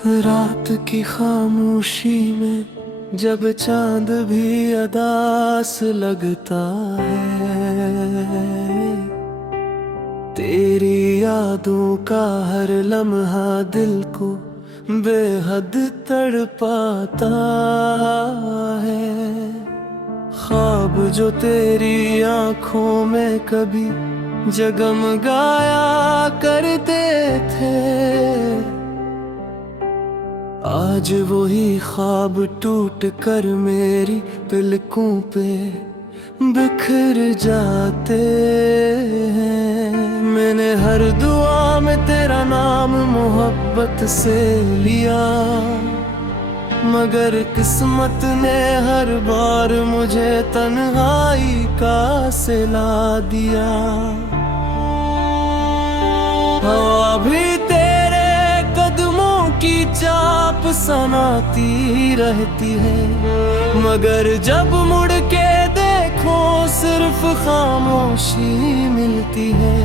रात की खामोशी में जब चांद भी अदास लगता है, तेरी यादों का हर लम्हा दिल को बेहद तड़पाता है। ख्वाब जो तेरी आंखों में कभी जगमगाया करते थे, आज वही ख्वाब टूट कर मेरी पलकों पे बिखर जाते हैं। मैंने हर दुआ में तेरा नाम मोहब्बत से लिया, मगर किस्मत ने हर बार मुझे तन्हाई का सिला दिया। हवा भी तेरे कदमों की चाप सनाती रहती है, मगर जब मुड़ के देखो सिर्फ खामोशी मिलती है।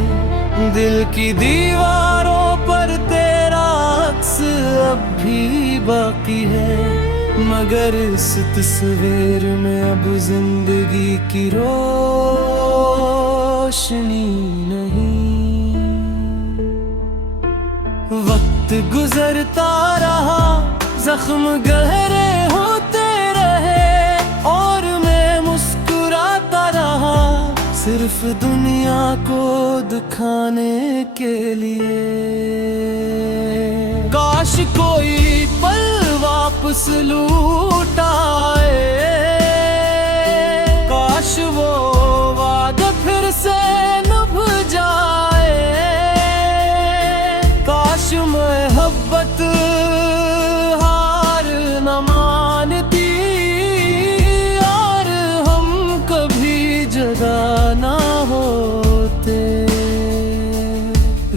दिल की दीवारों पर तेरा अक्स अब भी बाकी है, मगर इस तस्वीर में अब जिंदगी की रोशनी नहीं। वक्त गुजरता रहा, जख्म गहरे होते रहे और मैं मुस्कुराता रहा, सिर्फ दुनिया को दिखाने के लिए। काश कोई पल वापस लौट आए, काश वो वादा फिर से निभ जाए, काश मोहब्बत हार न मानती और हम कभी जुदा ना होते।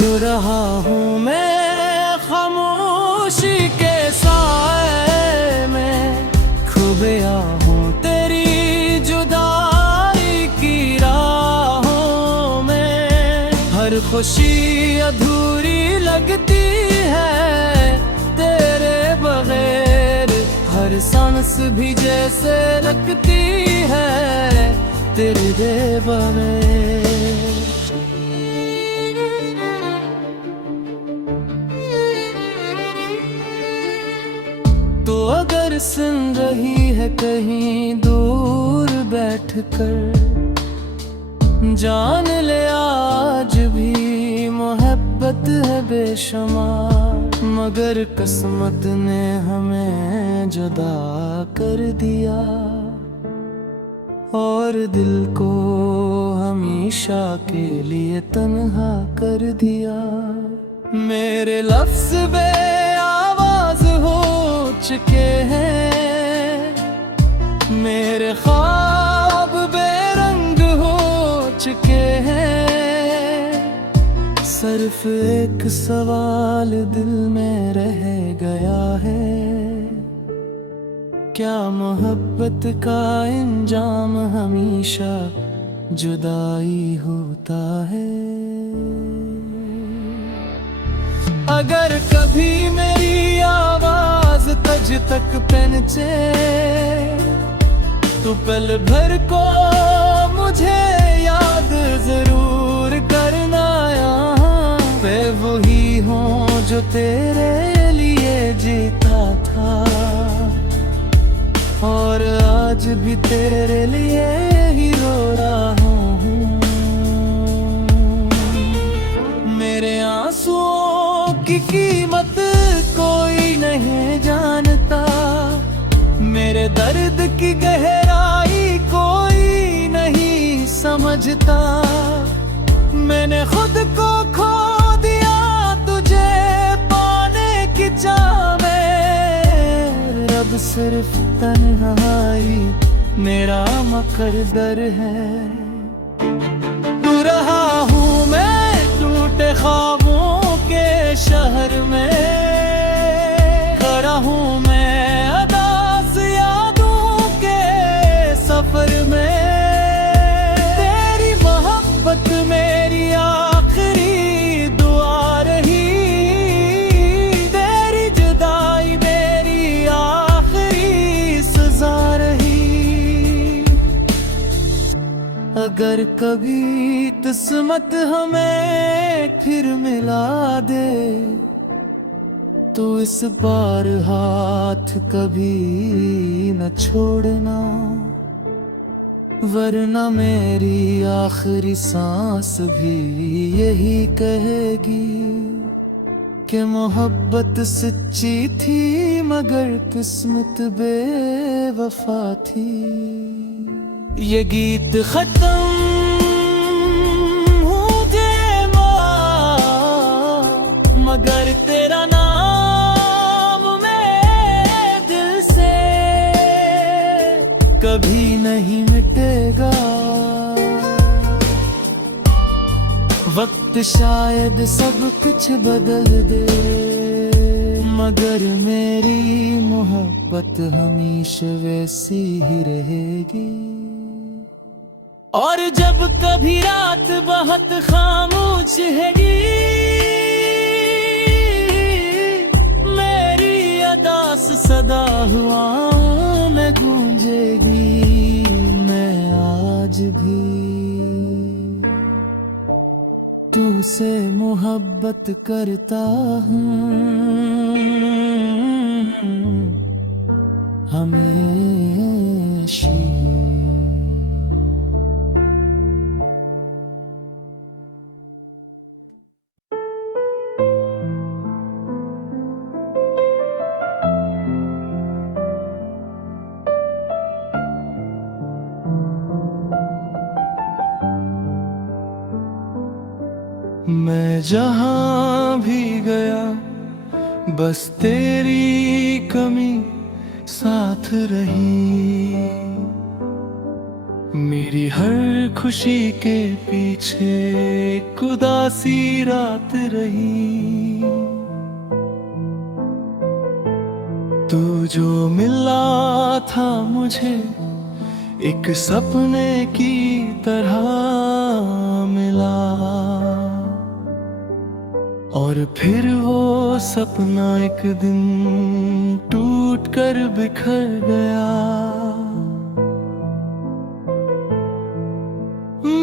रो रहा हूँ मैं खामोशी के साए में, खो गया हूँ तेरी जुदाई की राहों में। हर खुशी अधूरी लगती है तेरे बगैर, हर सांस भी जैसे लगती है तेरे बगैर। तो अगर सुन रही है कहीं दूर बैठकर, जान ले आज भी मोहब्बत है बेशुमार, मगर किस्मत ने हमें जुदा कर दिया और दिल को हमेशा के लिए तन्हा कर दिया। मेरे लफ्ज़ बे आवाज हो चुके हैं, मेरे ख्वाब बेरंग हो चुके हैं, सिर्फ एक सवाल दिल में रह गया है, क्या मोहब्बत का इंजाम हमेशा जुदाई होता है। अगर कभी मेरी आवाज तुझ तक पहुंचे, तो पल भर को मुझे याद जरूर करना। यहाँ मैं वही हूँ जो तेरे लिए जीता था, और आज भी तेरे लिए ही रो रहा हूँ। मेरे आंसुओं की कीमत कोई नहीं जानता, मेरे दर्द की गहराई कोई नहीं समझता। मैंने खुद को खो दिया तुझे पाने की चाह में, अब सिर्फ तन्हाई मेरा मकद्दर है। तू रहा हूँ मैं टूटे ख्वाबों के शहर में, खड़ा हूँ मैं अदास यादों के सफर में। तेरी मोहब्बत मेरी आखिरी दुआ रही, तेरी जुदाई अगर कभी किस्मत हमें फिर मिला दे तो इस बार हाथ कभी न छोड़ना, वरना मेरी आखिरी सांस भी यही कहेगी कि मोहब्बत सच्ची थी मगर किस्मत बेवफा थी। ये गीत खत्म हो गए मगर तेरा नाम मेरे दिल से कभी नहीं मिटेगा। वक्त शायद सब कुछ बदल दे मगर मेरी मोहब्बत हमेशा वैसी ही रहेगी। और जब कभी रात बहुत खामोश हैगी, मेरी अदास सदा हुआ में गूंजेगी। मैं आज भी तुझसे मोहब्बत करता हूँ हमेशा। मैं जहाँ भी गया बस तेरी कमी साथ रही। मेरी हर खुशी के पीछे एक उदासी रात रही। तू जो मिला था मुझे एक सपने की तरह मिला, और फिर वो सपना एक दिन टूट कर बिखर गया।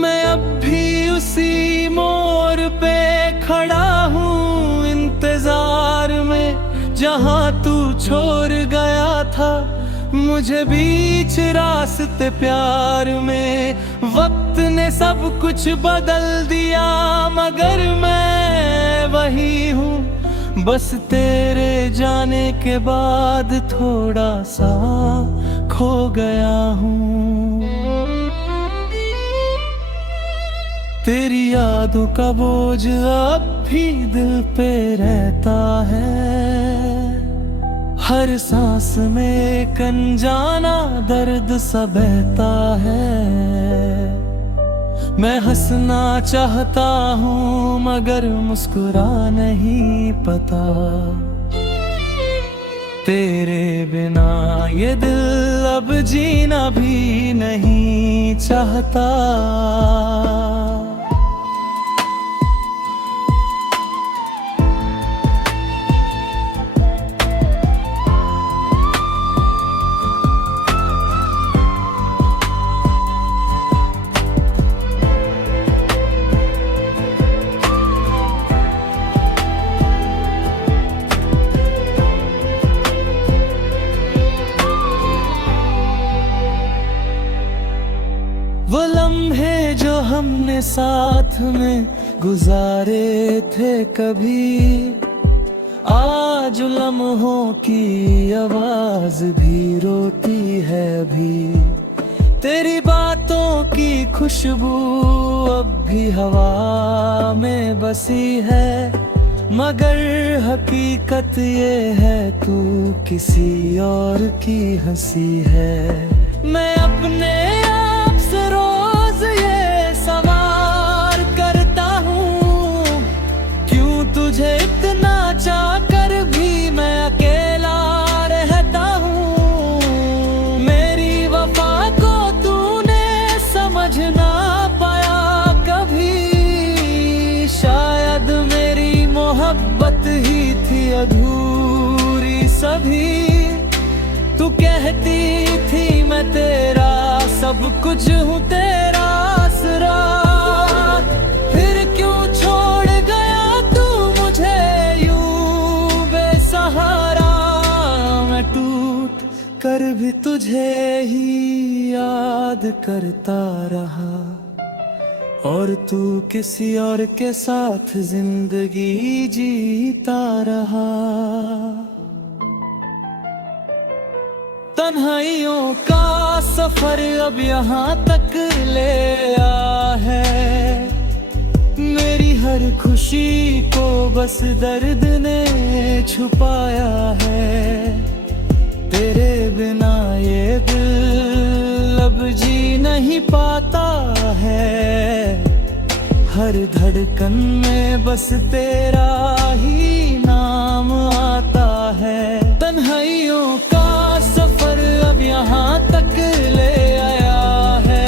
मैं अब भी उसी मोड़ पे खड़ा हूँ इंतजार में, जहाँ तू छोड़ गया था मुझे बीच रास्ते प्यार में। वक्त ने सब कुछ बदल दिया मगर मैं वही हूँ, बस तेरे जाने के बाद थोड़ा सा खो गया हूँ। तेरी यादों का बोझ अब भी दिल पे रहता है। हर सांस में एक अनजाना दर्द सा बहता है। मैं हंसना चाहता हूँ मगर मुस्कुरा नहीं पता। तेरे बिना ये दिल अब जीना भी नहीं चाहता। वो लम्हे जो हमने साथ में गुजारे थे कभी, आज लम्हों की आवाज भी रोती है भी। तेरी बातों की खुशबू अब भी हवा में बसी है, मगर हकीकत ये है तू किसी और की हंसी है। मैं अपने आप से रोज ये सवाल करता हूँ, क्यों तुझे इतना चाह कर भी मैं अकेला रहता हूँ। मेरी वफा को तूने समझ ना पाया कभी, शायद मेरी मोहब्बत ही थी अधूरी सभी। तू कहती थी मैं तेरा सब कुछ हूँ, तेरा रात, फिर क्यों छोड़ गया तू मुझे यूं बेसहारा। मैं टूट कर भी तुझे ही याद करता रहा, और तू किसी और के साथ जिंदगी जीता रहा। तन्हाइयों का सफर अब यहाँ तक ले आया है, मेरी हर खुशी को बस दर्द ने छुपाया है। तेरे बिना ये दिल अब जी नहीं पाता है, हर धड़कन में बस तेरा ही नाम आता है। तन्हाइयों का सफर अब यहाँ तक ले आया है,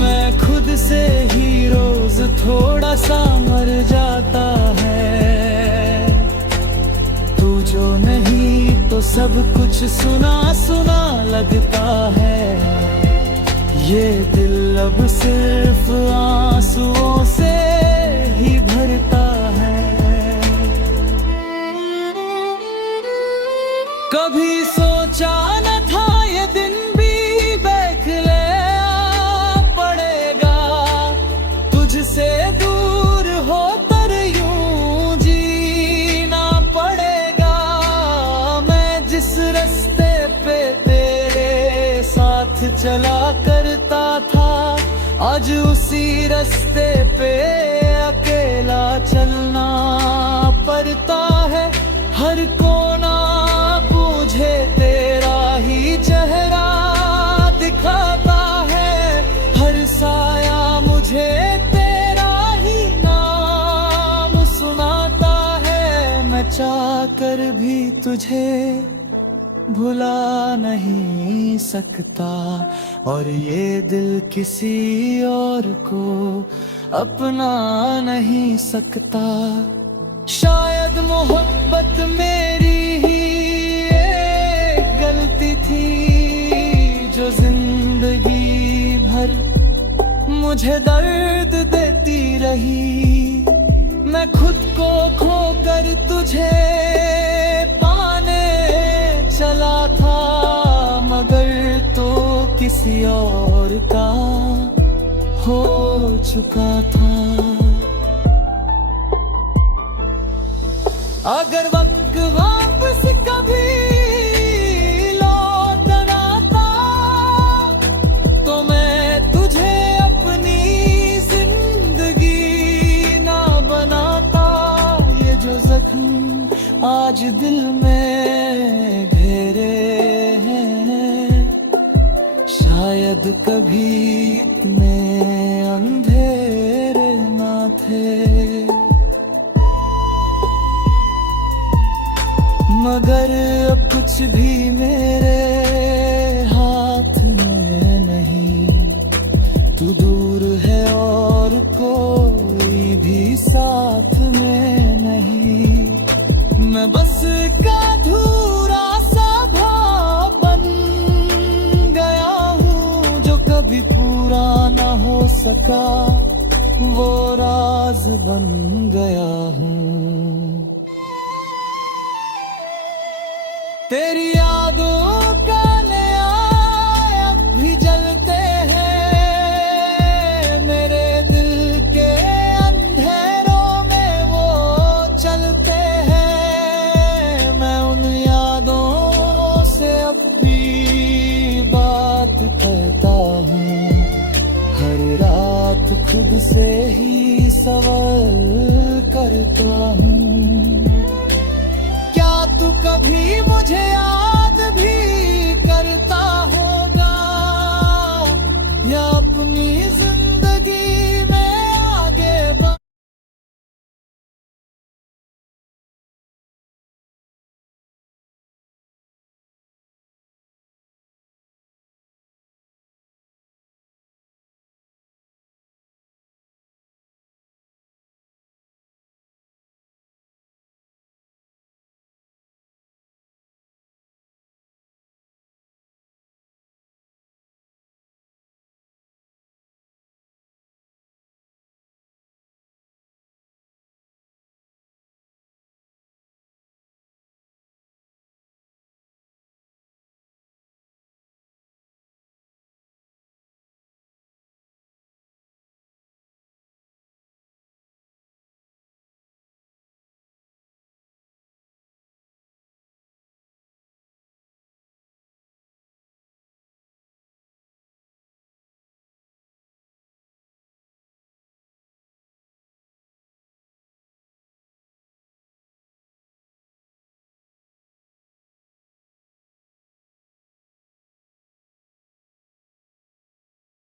मैं खुद से ही रोज थोड़ा सा मर जाता है। तू जो नहीं तो सब कुछ सुना सुना लगता है, ये दिल अब सिर्फ आंसुओं से ही भरता है। कभी सोचा न था ये दिन भी बदले पड़ेगा, तुझसे दूर होकर यूं जीना पड़ेगा। मैं जिस रास्ते पे तेरे साथ चला करता था, आज उसी रास्ते पे अकेला चलना पड़ता है। हर कोना मुझे तेरा ही चेहरा दिखाता है, हर साया मुझे तेरा ही नाम सुनाता है। मैं चाह कर भी तुझे भुला नहीं सकता, और ये दिल किसी और को अपना नहीं सकता। शायद मोहब्बत मेरी ही एक गलती थी, जो जिंदगी भर मुझे दर्द देती रही। मैं खुद को खोकर तुझे पाने चला था, मगर तो किसी और का हो चुका था। अगर वक्त वापस कभी लौटना था, तो मैं तुझे अपनी जिंदगी ना बनाता। ये जो जख्म आज दिल में घेरे हैं, शायद कभी इतने अंधेरे ना थे। मगर अब कुछ भी मेरे हाथ में नहीं, तू दूर है और कोई भी साथ में नहीं। मैं बस का अधूरा सा भाव बन गया हूँ, जो कभी पूरा ना हो सका वो राज बन गया हूँ। तेरी यादों का नया अब भी जलते हैं, मेरे दिल के अंधेरों में वो चलते हैं। मैं उन यादों से अब भी बात करता हूँ, हर रात खुद से ही सवाल